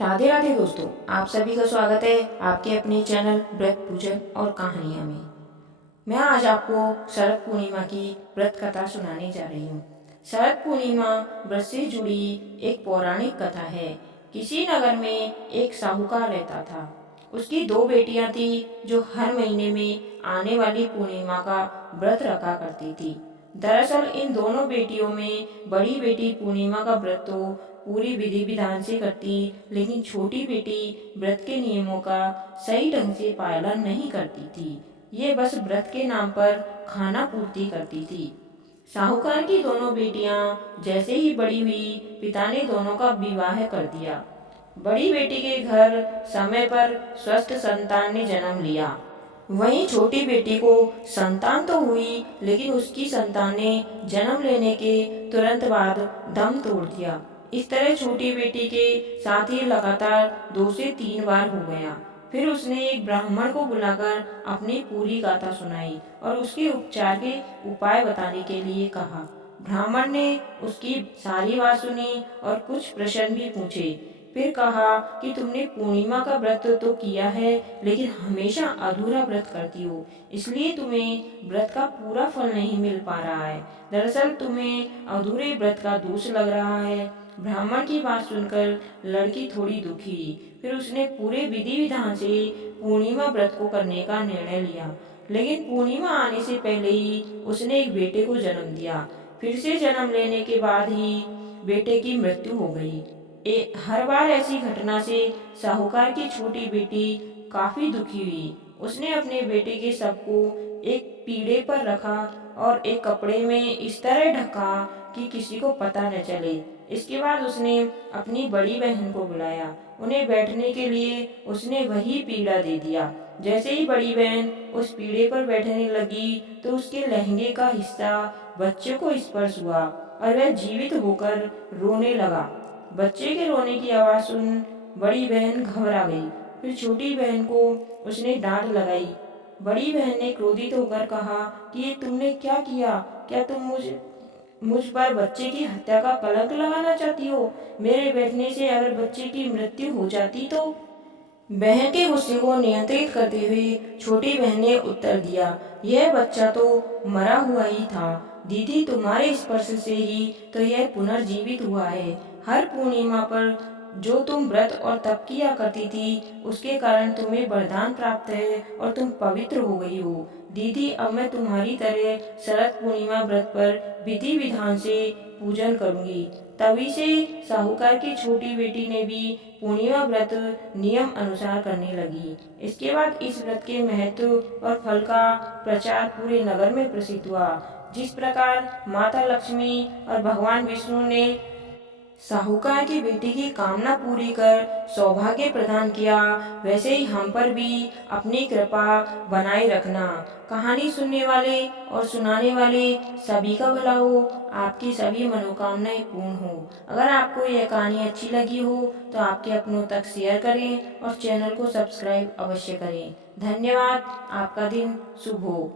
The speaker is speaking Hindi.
राधे राधे दोस्तों, आप सभी का स्वागत है आपके अपने चैनल व्रत पूजन और कहानियाँ में। मैं आज आपको शरद पूर्णिमा की व्रत कथा सुनाने जा रही हूँ। शरद पूर्णिमा व्रत से जुड़ी एक पौराणिक कथा है। किसी नगर में एक साहूकार रहता था। उसकी दो बेटियां थी जो हर महीने में आने वाली पूर्णिमा का व्रत रखा करती थी। दरअसल इन दोनों बेटियों में बड़ी बेटी पूर्णिमा का व्रत तो पूरी विधि विधान से करती, लेकिन छोटी बेटी व्रत के नियमों का सही ढंग से पालन नहीं करती थी। ये बस व्रत के नाम पर खाना पूर्ति करती थी। साहूकार की दोनों बेटियां जैसे ही बड़ी हुई, पिता ने दोनों का विवाह कर दिया। बड़ी बेटी के घर समय पर स्वस्थ संतान ने जन्म लिया। वहीं छोटी बेटी को संतान तो हुई, लेकिन उसकी संतान ने जन्म लेने के तुरंत बाद दम तोड़ दिया। इस तरह छोटी बेटी के साथ ही लगातार 2 से 3 बार हो गया। फिर उसने एक ब्राह्मण को बुलाकर अपनी पूरी गाथा सुनाई और उसके उपचार के उपाय बताने के लिए कहा। ब्राह्मण ने उसकी सारी बात सुनी और कुछ प्रश्न भी पूछे। फिर कहा कि तुमने पूर्णिमा का व्रत तो किया है, लेकिन हमेशा अधूरा व्रत करती हो, इसलिए तुम्हें व्रत का पूरा फल नहीं मिल पा रहा है। दरअसल तुम्हें अधूरे व्रत का दोष लग रहा है। ब्राह्मण की बात सुनकर लड़की थोड़ी दुखी हुई। फिर उसने पूरे विधि विधान से पूर्णिमा व्रत को करने का निर्णय लिया, लेकिन पूर्णिमा आने से पहले ही उसने एक बेटे को जन्म दिया। फिर से जन्म लेने के बाद ही बेटे की मृत्यु हो गई। हर बार ऐसी घटना से साहूकार की छोटी बेटी काफी दुखी हुई। उसने अपने बेटे के शव को एक पीढ़े पर रखा और एक कपड़े में इस तरह ढका कि किसी को पता न चले। इसके बाद उसने अपनी बड़ी बहन को बुलाया। उन्हें बैठने के लिए उसने वही पीढ़ा दे दिया। जैसे ही बड़ी बहन उस पीढ़े पर बैठने लगी तो उसके लहंगे का हिस्सा बच्चे को स्पर्श हुआ और वह जीवित होकर रोने लगा। बच्चे के रोने की आवाज़ सुन बड़ी बहन घबरा गई। फिर छोटी बहन को उसने डांट लगाई। बड़ी बहन ने क्रोधित होकर कहा कि ये तुमने क्या किया? क्या तुम मुझ पर बच्चे की हत्या का कलंक लगाना चाहती हो? मेरे बैठने से अगर बच्चे की मृत्यु हो जाती तो? बहन के गुस्से को नियंत्रित करते हुए छोटी बहन ने उत्तर दिया, यह बच्चा तो मरा हुआ ही था दीदी, तुम्हारे स्पर्श से ही तो यह पुनर्जीवित हुआ है। हर पूर्णिमा पर जो तुम व्रत और तप किया करती थी, उसके कारण तुम्हें वरदान प्राप्त है और तुम पवित्र हो गई हो। दीदी, अब मैं तुम्हारी तरह शरद पूर्णिमा व्रत पर विधि विधान से पूजन करूंगी। तभी से साहूकार की छोटी बेटी ने भी पूर्णिमा व्रत नियम अनुसार करने लगी। इसके बाद इस व्रत के महत्व और फल का प्रचार पूरे नगर में प्रसिद्ध हुआ। जिस प्रकार माता लक्ष्मी और भगवान विष्णु ने साहूकार की बेटी की कामना पूरी कर सौभाग्य प्रदान किया, वैसे ही हम पर भी अपनी कृपा बनाए रखना। कहानी सुनने वाले और सुनाने वाले सभी का भला हो, आपकी सभी मनोकामनाएं पूर्ण हो। अगर आपको यह कहानी अच्छी लगी हो तो आपके अपनों तक शेयर करें और चैनल को सब्सक्राइब अवश्य करें। धन्यवाद। आपका दिन शुभ हो।